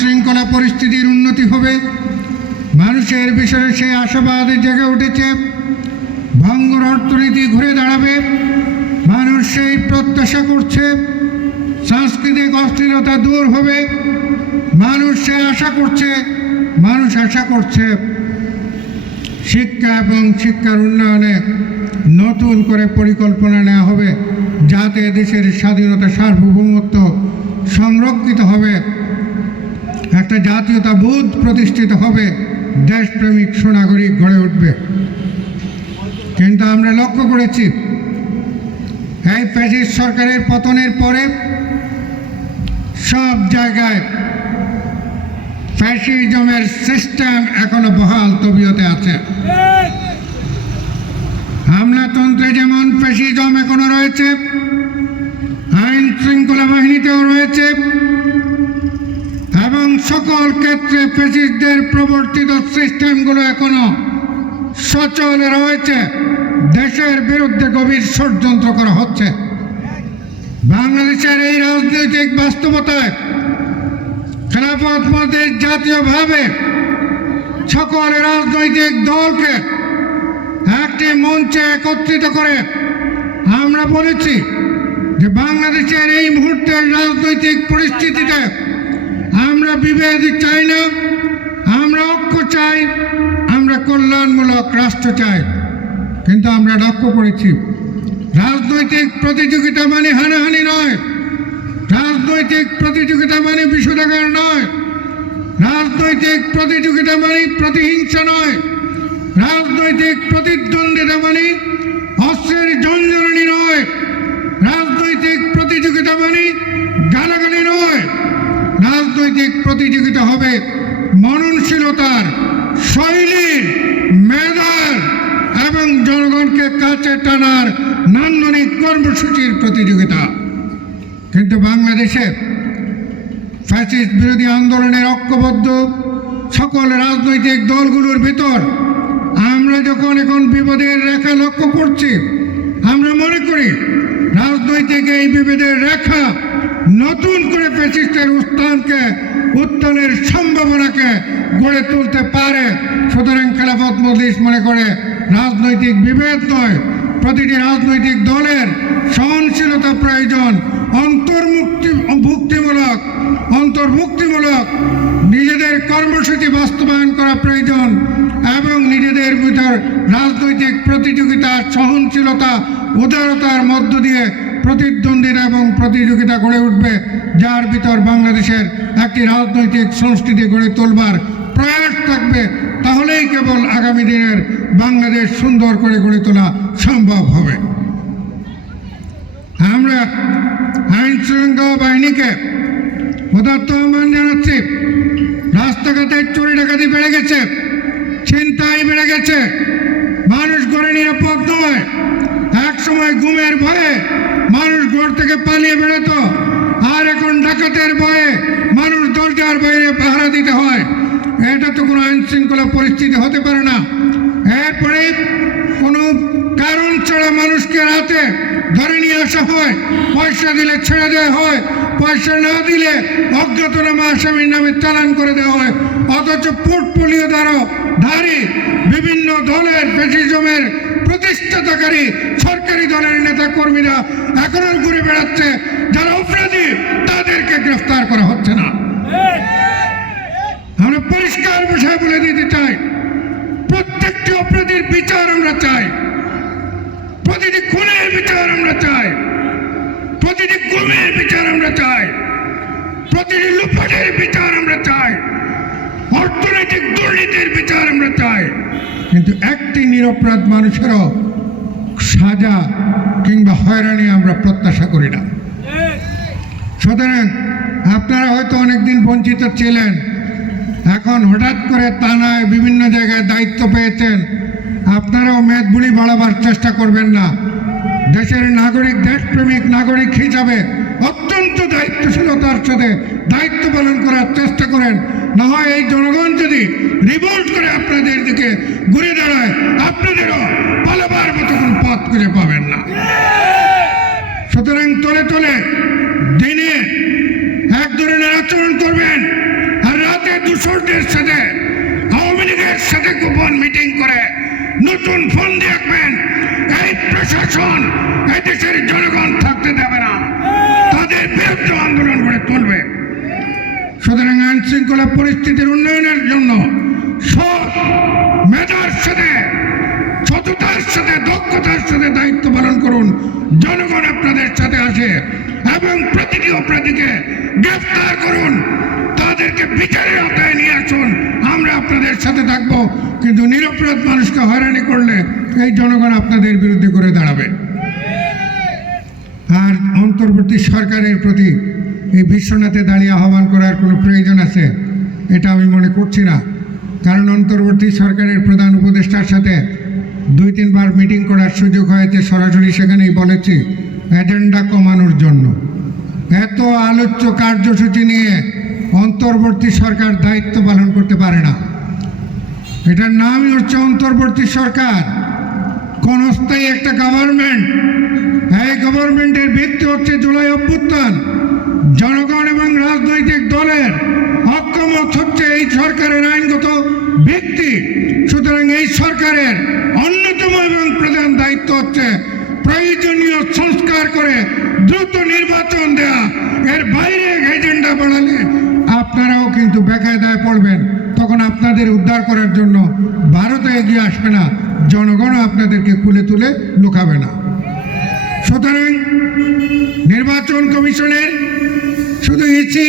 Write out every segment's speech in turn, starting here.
শৃঙ্খলা পরিস্থিতির উন্নতি হবে। মানুষের বিষয়ে সেই আশাবাদ জেগে উঠেছে। ভঙ্গুর অর্থনীতি ঘুরে দাঁড়াবে। মানুষ সেই প্রত্যাশা করছে। সাংস্কৃতিক অস্থিরতা দূর হবে। মানুষ সে আশা করছে। মানুষ আশা করছে শিক্ষা এবং শিক্ষার উন্নয়নে নতুন করে পরিকল্পনা নেওয়া হবে। যাতে দেশের স্বাধীনতা সার্বভৌমত্ব সংরক্ষিত হবে। একটা জাতীয়তা বোধ প্রতিষ্ঠিত হবে, দেশপ্রেমিক সুনাগরিক গড়ে উঠবে। কিন্তু আমরা লক্ষ্য করেছি, এই ফ্যাসিস্ট সরকারের পতনের পরে সব জায়গায় ফ্যাসিজমের সিস্টেম এখনও বহাল তবিয়তে আছে। হামলাতন্ত্রে যেমন ফ্যাসিজম এখনও রয়েছে আইন শৃঙ্খলা বাহিনীতেও রয়েছে এবং সকল ক্ষেত্রে ফ্যাসিস্টদের প্রবর্তিত সিস্টেমগুলো এখনও সচল রয়েছে। দেশের বিরুদ্ধে গভীর ষড়যন্ত্র করা হচ্ছে। বাংলাদেশের এই রাজনৈতিক বাস্তবতায় খেলাফত মতের জাতীয়ভাবে সকল রাজনৈতিক দলকে একটি মঞ্চে একত্রিত করে আমরা বলেছি যে বাংলাদেশের এই মুহূর্তের রাজনৈতিক পরিস্থিতিতে বিভেদ চাই না। আমরা ঐক্য চাই, আমরা কল্যাণমূলক রাষ্ট্র চাই। কিন্তু আমরা লক্ষ্য করেছি। রাজনৈতিক প্রতিযোগিতা মানে হানাহানি নয়। রাজনৈতিক প্রতিযোগিতা মানে বিষোদাগার নয়। রাজনৈতিক প্রতিযোগিতা মানে প্রতিহিংসা নয়। রাজনৈতিক প্রতিদ্বন্দ্বিতা মানে অস্ত্রের ঝঞ্ঝরণী নয়। রাজনৈতিক প্রতিযোগিতা মানে রাজনৈতিক প্রতিযোগিতা হবে। মননশীলতার শৈলীর মেধার এবং জনগণকে কাছে টানার নান্দনিক কর্মসূচির প্রতিযোগিতা। কিন্তু বাংলাদেশে ফ্যাসিস্ট বিরোধী আন্দোলনের ঐক্যবদ্ধ সকল রাজনৈতিক দলগুলোর ভিতর আমরা যখন এখন বিপদের রেখা লক্ষ্য করছি, আমরা মনে করি রাজনৈতিক এই বিভেদের রেখা নতুন করে ফ্যাসিস্টের উত্থানকে, উত্থানের সম্ভাবনাকে গড়ে তুলতে পারে। সুতরাং খেলাফত মজলিস মনে করে, রাজনৈতিক বিভেদ নয়, প্রতিটি রাজনৈতিক দলের সহনশীলতা প্রয়োজন। অন্তর্মুক্তি, ভুক্তিমূলক, অন্তর্ভুক্তিমূলক, নিজেদের কর্মসূচি বাস্তবায়ন করা প্রয়োজন এবং নিজেদের ভিতর রাজনৈতিক প্রতিযোগিতা সহনশীলতা, উদারতার মধ্য দিয়ে প্রতিদ্বন্দ্বিতা এবং প্রতিযোগিতা গড়ে উঠবে, যার ভিতর বাংলাদেশের একটি রাজনৈতিক সংস্কৃতি গড়ে তোলবার প্রয়াস থাকবে, তাহলেই কেবল আগামী দিনের বাংলাদেশ সুন্দর করে গড়ে তোলা সম্ভব হবে। আমরা আইন শৃঙ্খলা বাহিনীকে উদাত্ত আহ্বান জানাচ্ছি। রাস্তাঘাটে চুরি ডাকাতি বেড়ে গেছে, ছিনতাই বেড়ে গেছে। মানুষ ঘরে নিরাপদ নয়। এক সময় ঘুমের ভয়ে মানুষ ঘর থেকে পালিয়ে বেরোতো আর এখন ডাকাতের ভয়ে মানুষ দরজার বাইরে পাহারা দিতে হয়। এটা তো কোনো আইন শৃঙ্খলা পরিস্থিতি হতে পারে না। এরপরে কোনো কারণ ছাড়া মানুষকে রাতে ধরে নিয়ে আসা হয়। পয়সা দিলে ছেড়ে দেওয়া হয়, পয়সা না দিলে অজ্ঞাতনামা আসামির নামে চালান করে দেওয়া হয়। অথচ পোর্টফোলিও দ্বারা ধারী বিভিন্ন দলের ফেসিজমের প্রতিষ্ঠাতাকারী সরকারি দলের নেতা কর্মীরা এখনও ঘুরে বেড়াচ্ছে, যারা অপরাধী, তাদেরকে গ্রেফতার করা হচ্ছে না। আমরা পরিষ্কার বিষয় বলে দিতে চাই প্রত্যেকটি অপরাধীর বিচার আমরা চাই প্রতিটি খুনের বিচার আমরা চাই। প্রতিটি গুমের বিচার আমরা চাই। প্রতিটি লুপাটের বিচার আমরা চাই। অর্থনৈতিক দুর্নীতির বিচার আমরা চাই। কিন্তু একটি নিরপরাধ মানুষেরও সাজা কিংবা হয়রানি আমরা প্রত্যাশা করি না। সুতরাং আপনারা হয়তো অনেকদিন বঞ্চিত ছিলেন। এখন হঠাৎ করে তানায় বিভিন্ন জায়গায় দায়িত্ব পেয়েছেন। আপনারাও মেদবুড়ি বাড়াবার চেষ্টা করবেন না। দেশের নাগরিক, দেশপ্রেমিক নাগরিক হিসাবে অত্যন্ত দায়িত্বশীলতার সাথে দায়িত্ব পালন করার চেষ্টা করেন। না হয় এই জনগণ যদি রিভোল্ট করে আপনাদের দিকে ঘুরে দাঁড়ায়, আপনাদেরও পালাবার মতো কোনো পথ খুঁজে পাবেন না। সুতরাং তলে তলে দিনে এক ধরনের আচরণ করবেন আর শাসকদের সাথে, আওয়ামী লীগের সাথে গোপন মিটিং করে নতুন ফোন রাখবেন এই প্রশাসন এই দেশের জনগণ থাকতে দেবে না। তাদের বিরুদ্ধে আন্দোলন করে তুলবে। সুতরাং আইন শৃঙ্খলা পরিস্থিতির উন্নয়নের জন্য সব মেধার সাথে, সততার সাথে, দক্ষতার সাথে দায়িত্ব পালন করুন। জনগণ আপনাদের সাথে আসে এবং প্রতিটি অপরাধীকে গ্রেফতার করুন। তাদেরকে বিচারের আওতায় নিয়ে আসুন। আমরা আপনাদের সাথে থাকব, কিন্তু নিরপরাধ মানুষকে হয়রানি করলে এই জনগণ আপনাদের বিরুদ্ধে করে দাঁড়াবে। আর অন্তর্বর্তী সরকারের প্রতি এই বিশ্বনাথে দাঁড়িয়ে আহ্বান করার কোনো প্রয়োজন আছে, এটা আমি মনে করছি না। কারণ অন্তর্বর্তী সরকারের প্রধান উপদেষ্টার সাথে দুই তিনবার মিটিং করার সুযোগ হয়েছে সরাসরি সেখানেই বলেছি, এজেন্ডা কমানোর জন্য। এত আলোচ্য কার্যসূচি নিয়ে অন্তর্বর্তী সরকার দায়িত্ব পালন করতে পারে না। এটার নামই হচ্ছে অন্তর্বর্তী সরকার। ক্ষণস্থায়ী একটা গভর্নমেন্ট এই গভর্নমেন্টের ভিত্তি হচ্ছে জুলাই অভ্যুত্থান। জনগণ এবং রাজনৈতিক দলের ঐক্যমত হচ্ছে এই সরকারের আইনগত ভিত্তি। সুতরাং এই সরকারের অন্যতম এবং প্রধান দায়িত্ব হচ্ছে প্রয়োজনীয় সংস্কার করে দ্রুত নির্বাচন দেয়া। এর বাইরে এজেন্ডা বাড়ালে আপনারাও কিন্তু বেকায়দায় পড়বেন। তখন আপনাদের উদ্ধার করার জন্য ভারতে এগিয়ে আসবে না। জনগণও আপনাদেরকে কুলে তুলে লুকাবে না। সুতরাং নির্বাচন কমিশনের শুধু ইসি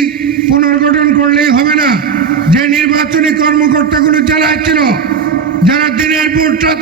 পুনর্গঠন করলেই হবে না। যে নির্বাচনী কর্মকর্তাগুলো যারা ছিল, যারা দিনের রাত